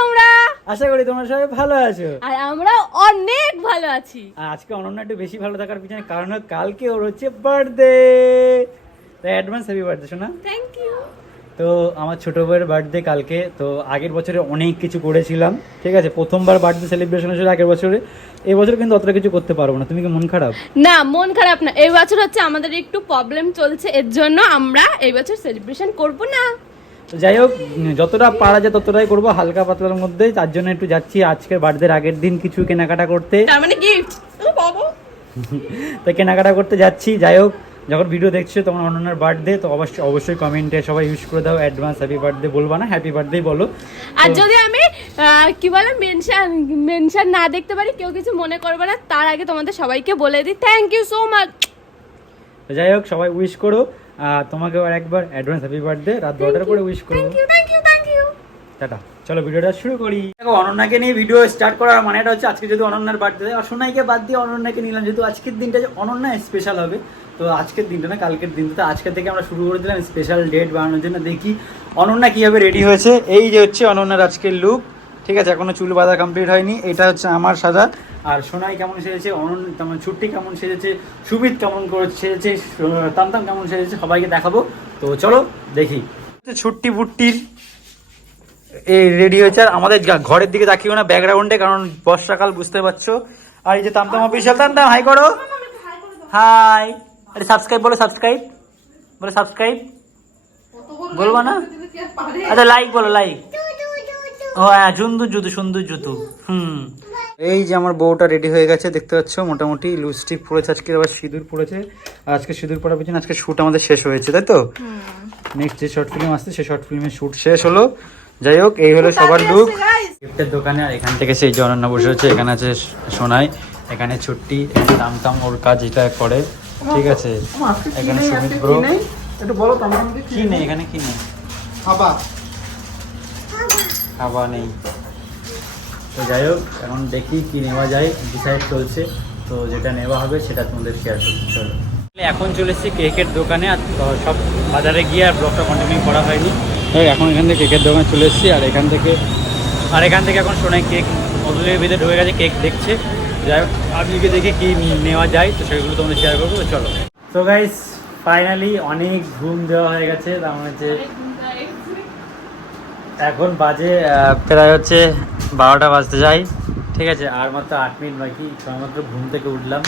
তোমরা? আশা করি তোমরা সবাই ভালো আছো। আর আমরা অনেক ভালো আছি। আর আজকে অনন্যা একটু বেশি ভালো থাকার পিছনে কারণ কালকে ওর হচ্ছে বার্থডে তাই অ্যাডভান্স হ্যাপি বার্থডে শোনা থ্যাংক ইউ তো আমার ছোট বউয়ের বার্থডে কালকে তো আগের বছরে অনেক কিছু করেছিলাম ঠিক আছে? প্রথমবার বার্থডে সেলিব্রেশন হয়েছিল আগের বছরে। এই বছর কিন্তু অতটা কিছু করতে পারব না। তুমি কি মন খারাপ? না মন খারাপ না। এই বছর হচ্ছে আমাদের একটু প্রবলেম চলছে এর জন্য আমরা এই বছর সেলিব্রেশন করব না। তো যাই হোক যতটা পারা যায় ততটাই করব। হালকা পাতলার মধ্যে তার জন্য একটু যাচ্ছি আজকের বার্থডের আগের দিন কিছু কেনাকাটা করতে। মানে গিফট তাই কেনাকাটা করতে যাচ্ছি। যাই হোক যখন ভিডিও দেখছ তখন অনন্যার বার্থডে তো অবশ্যই অবশ্যই কমেন্টে সবাই ইউজ করে দাও অ্যাডভান্স হ্যাপি বার্থডে বলবা না হ্যাপি বার্থডে বলো। আর যদি আমি কি বলে মেনশন মেনশন না দেখতে পারি কেউ কিছু মনে করবে না তার আগে তোমাদের সবাইকে বলে দিই। থ্যাংক ইউ সো মাচ তো যাই হোক সবাই উইশ করো। আর তোমাকে আর একবার অ্যাডভান্স হ্যাপি বার্থডে রাত বারোটার করে উইশ করব। টাটা। চলো ভিডিওটা শুরু করি। দেখো অনন্যাকে নিয়ে ভিডিও স্টার্ট করার মানেটা হচ্ছে আজকে যদি অনন্যার বার্থডে আর সোনাইকে বাদ দিয়ে অনন্যাকে নিলাম যেহেতু আজকের দিনটা যে অনন্যা স্পেশাল হবে তো আজকের দিনটা না কালকের দিনটা। তো আজকে থেকে আমরা শুরু করে দিলাম স্পেশাল ডেট বানানোর জন্য। দেখি অনন্যা কীভাবে রেডি হয়েছে। এই যে হচ্ছে অনন্যার আজকের লুক ঠিক আছে এখনও চুল বাঁধা কমপ্লিট হয়নি। এটা হচ্ছে আমার সাদা। আর সোনাই কেমন সেজেছে অনন্য তেমন ছুট্টি কেমন সেজেছে, সুমিত কেমন করে সেজেছে, তামতাম কেমন সেজেছে, সবাইকে দেখাবো। তো চলো দেখি। ছুট্টি বুট্টির এই রেডি হয়েছে আর আমাদের ঘরের দিকে তাকিও না ব্যাকগ্রাউন্ডে কারণ বর্ষাকাল, বুঝতে পারছ? আর এই যে তামতাম অফিসিয়াল তামতাম হাই করো। হাই আরে সাবস্ক্রাইব বলো সাবস্ক্রাইব বলো সাবস্ক্রাইব বলব না? আচ্ছা লাইক বলো লাইক ও হ্যাঁ জুন্দু জুতু, সুন্দর জুতু। হুম। এই যে আমার বউটা রেডি হয়ে গেছে দেখতে পাচ্ছ? মোটামুটি লিপস্টিক পড়েছে আজকে আবার সিঁদুর পড়েছে। আজকে সিঁদুর পরার পিছনে আজকে শ্যুট আমাদের শেষ হয়েছে তাই তো? নেক্সট যে শর্ট ফিল্ম আসছে সেই শর্ট ফিল্মের শ্যুট শেষ হলো। যাই হোক এই হলো সবার লুক গিফটের দোকানে আর এখান থেকে সেই যে বসে হচ্ছে এখানে আছে সোনাই এখানে ছুট্টি এখানে তামতাম ওর কাজ এটা করে ঠিক আছে? এখানে সুমিত ব্রো একটু বলো তো কি নেই? এখানে কি নেই? খাবার খাওয়া নেই। তো যাই হোক, এখন দেখি কি নেওয়া যায় ডিসাইড চলছে। তো যেটা নেওয়া হবে সেটা তোমাদের শেয়ার করতে চলো। এখন চলে এসেছি কেকের দোকানে, আর সব বাজারে গিয়ে আর ব্লগটা কন্টিনিউ করা হয়নি। এখন এখান থেকে কেকের দোকানে চলে এসেছি, আর এখান থেকে, আর এখান থেকে এখন সোনাই কেক, মধুলের ভিতরে ঢুকে গেছে, কেক দেখছে। যাই হোক আজকে দেখে কি নেওয়া যায়, তো সেগুলো তোমাদের শেয়ার করব চলো। তো গাইস ফাইনালি অনেক ঘুম দেওয়া হয়ে গেছে, তার মানে এখন বাজে প্রায় হচ্ছে বারোটা বাজতে যাই। ঠিক আছে, আর মাত্র আট মিনিট বাকি। মাত্র ঘুম থেকে উঠলাম।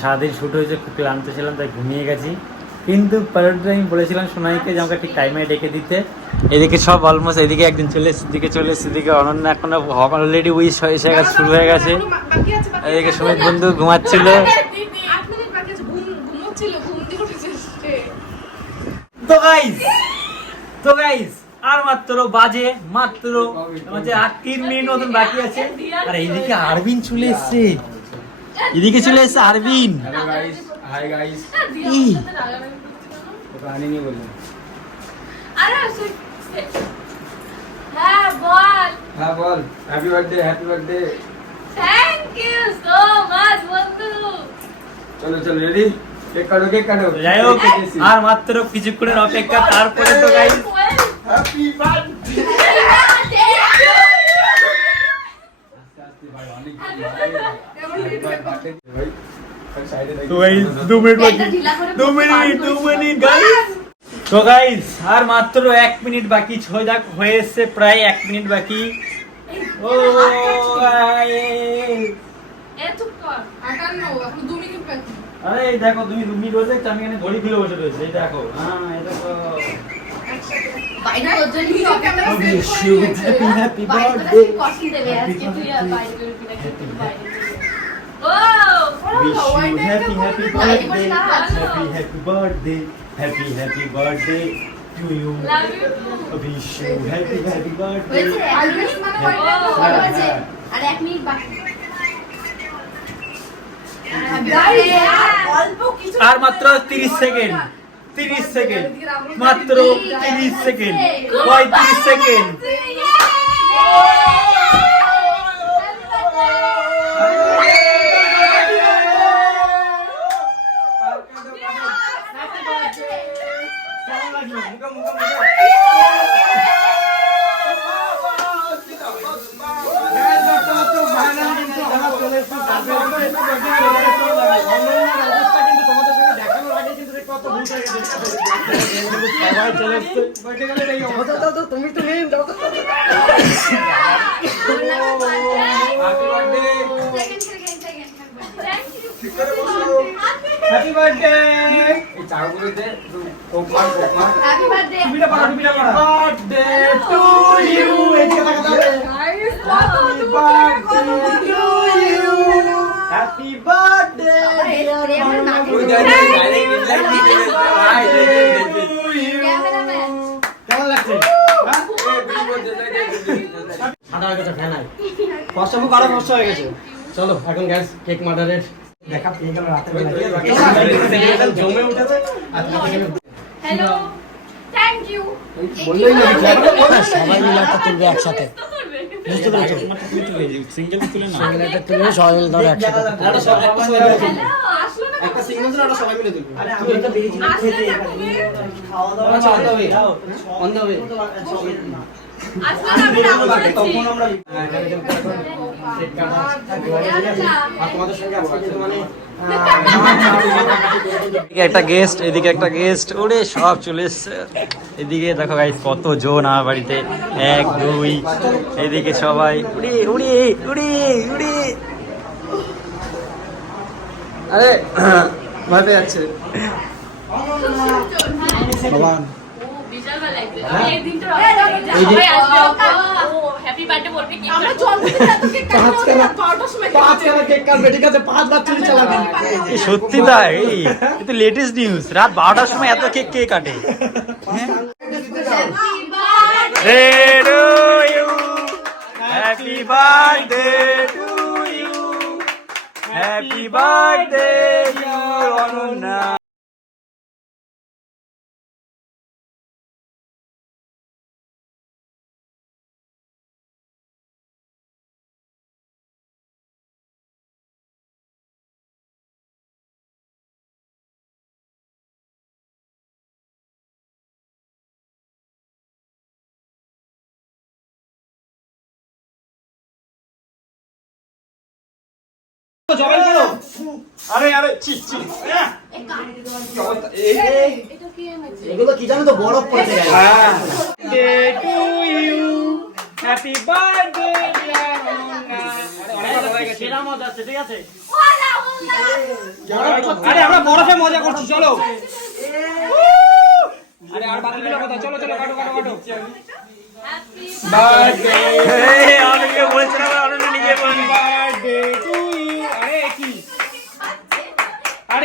সারাদিন শ্যুট হয়েছে, খুব ক্লান্ত ছিলাম, তাই ঘুমিয়ে গেছি। কিন্তু পরেরটা আমি বলেছিলাম সোনাইকে যে আমাকে ঠিক টাইমে ডেকে দিতে। এদিকে সব অলমোস্ট এদিকে একদিন চলে এসছে, এদিকে চলে এসছে, এদিকে অনন্য এখনও অলরেডি উইশ হয়ে গেছে, শুরু হয়ে গেছে। এদিকে সুমিত বন্ধু ঘুমাচ্ছিল। তো গাইস তো গাইস আর মাত্র বাজে মাত্র আমাদের আর তিন মিনিট মতন বাকি আছে। আর এইদিকে আরবিন চলে এসছে। এদিকে চলে এসছে Arbin. Hello guys hi guys ই, কাহিনী নিয়ে বললেন হ্যাঁ বল। হ্যাঁ বল। Happy birthday happy birthday thank you so much বন্ধু। চলো চলো রেডি কেক কাটো কেক কাটো। যাই হোক আর মাত্র কিছুক্ষণের অপেক্ষা তারপরে তো গাইস আর মাত্র এক মিনিট বাকি হয়ে যাক হয়ে এসছে, প্রায় এক মিনিট বাকি। ও আরে দেখো, তুমি রোজ দেখছ আমি এখানে ঘড়ি খুলে বসে রয়েছে দেখো। হ্যাঁ দেখো। Wish you happy, happy birthday. Wish you happy, happy birthday. Happy, happy birthday. Happy, happy birthday to you. Wish you happy, happy birthday. আর এক মিনিট বাকি আর মাত্র তিরিশ সেকেন্ড তিরিশ সেকেন্ড। মাত্র তিরিশ সেকেন্ড। পঁয়ত্রিশ সেকেন্ড। হ্যাপি বার্থডে এই চাগুলো দে একটু কোক মার কোক মার টুপিটা পরা টুপিটা পরা বার্থডে টু ইউ এদিকে তাকাতে হ্যাপি বার্থডে ঠান্ডা হয়ে গেছে ফ্যান আরও হয়ে গেছে চলো এখন গ্যাস কেক মার্ডারের দেখা পেয়ে গেল রাতের বেলা জমে উঠেছে আর হ্যালো থ্যাংক ইউ বললেই না। সবাই মিলে একটা তুলবে একসাথে। বুঝতে পেরেছ? সিঙ্গেল তুলে না সবাই মিলে ধরো একসাথে। একটা একটা সবাই মিলে সবাই তুলবে আরে আমি তো খাওয়া দাওয়া on the way. On the way. আসলে না আমি রাগ করেছি। তখন আমরা আর তোমাদের সঙ্গে আজকে যেহেতু মানে এদিকে একটা গেস্ট এদিকে একটা গেস্ট ওরে সব চলে এসছে। এদিকে দেখো গাইস কত জন আমার বাড়িতে। এক দুই এদিকে সবাই। উড়ে উড়ে উড়ে উড়ে। আরে ভয় পেয়ে যাচ্ছে। বিশাল ভালো লাগছে এই দিনটা সবাই আসবে ও হ্যাপি বার্থডে বলবে কি আমরা জন্মদিনে এত কেক কাটবো না 12টার সময় পাঁচ কেন কেক কাটবে ঠিক আছে? পাঁচ বার চুরি চালাবি এ সত্যি তাই লেটেস্ট নিউজ রাত বারোটার সময় এত কেক কে কাটে? Happy birthday to you happy birthday Ananya আরে আরে ছি ছি। এগুলো কি জানো তো বরফ পড়ছে গায়ে। Birthday to you happy birthday সেরা মজা আছে ঠিক আছে? আরে আমরা বরফে মজা করছি চলো। আরে আর বাকিগুলো কথা চলো চলো কাটো কাটো কাটো। বার্থডে অনেকে বলছিলাম অনেকে নিজে বার্থডে টু ইউ আরে কি আরে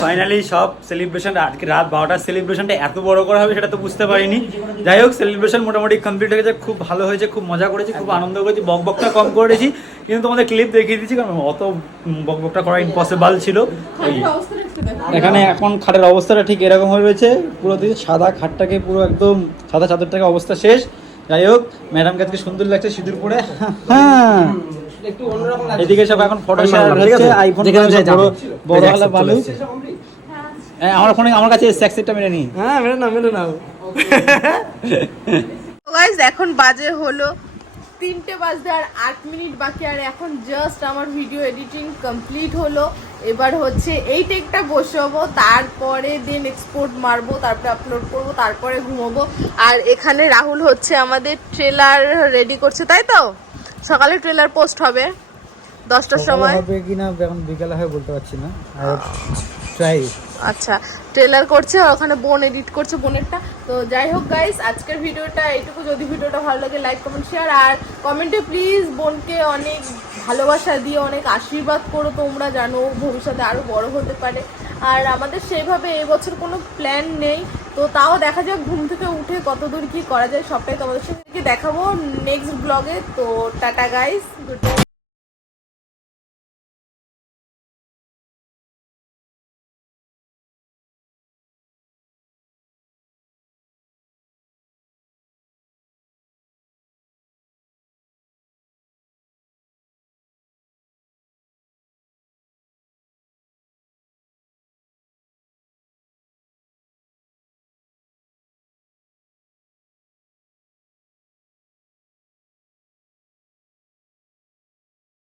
ফাইনালি সব সেলিব্রেশন আজকে রাত বারোটার সেলিব্রেশনটা এত বড় করা হবে সেটা তো বুঝতে পারিনি। যাই হোক সেলিব্রেশন মোটামুটি কমপ্লিট হয়ে গেছে। খুব ভালো হয়েছে খুব মজা করেছি খুব আনন্দ করেছি বক বকটা কম করেছি। কিন্তু তোমাদের ক্লিপ দেখিয়ে দিচ্ছি কারণ অত বক বকটা করা ইম্পসিবল ছিল। এখানে এখন খাটের অবস্থাটা ঠিক এরকম হয়ে রয়েছে। পুরো দিকে সাদা খাটটাকে পুরো একদম সাদা চাদরটাকে অবস্থা শেষ। যাই হোক ম্যাডামকে আজকে সুন্দর লাগছে সিঁদুর পরে। হ্যাঁ। একটু অন্যরকম এদিকে সব এখন ফটো? আইফোন বড় যাবে। আমার ফোনে আমার কাছে স্যাক্সেটটা মেরে নি। হ্যাঁ মেরে নাও মেরে নাও। গাইজ এখন বাজে হলো তিনটে বাজতে আর আট মিনিট বাকি আর এখন জাস্ট আমার ভিডিও এডিটিং কমপ্লিট হলো। এবার হচ্ছে এই টেকটা বসাবো তারপরে দেন এক্সপোর্ট মারবো তারপরে আপলোড করব তারপরে ঘুমোবো। আর এখানে রাহুল হচ্ছে আমাদের ট্রেলার রেডি করছে তাই তো? সকালে ট্রেলার পোস্ট হবে দশটার সময়। হবে কিনা এখন বিকালে হয় বলতে পারছি না। আর ট্রাই আচ্ছা ট্রেলার করছে আর ওখানে বোন এডিট করছে বোনেরটা। তো যাই হোক গাইস আজকের ভিডিওটা এইটুকু। যদি ভিডিওটা ভালো লাগে লাইক কমেন্ট শেয়ার আর কমেন্টে প্লিজ বোনকে অনেক ভালোবাসা দিয়ে অনেক আশীর্বাদ করো তোমরা, জানো ভবিষ্যতে আরও বড় হতে পারে। আর আমাদের সেইভাবে এবছর কোনো প্ল্যান নেই। তো তাও দেখা যাক ঘুম থেকে উঠে কত দূর কী করা যায়, সবটাই তোমাদের সাথে দেখাবো নেক্সট ব্লগে তো টাটা গাইস গুড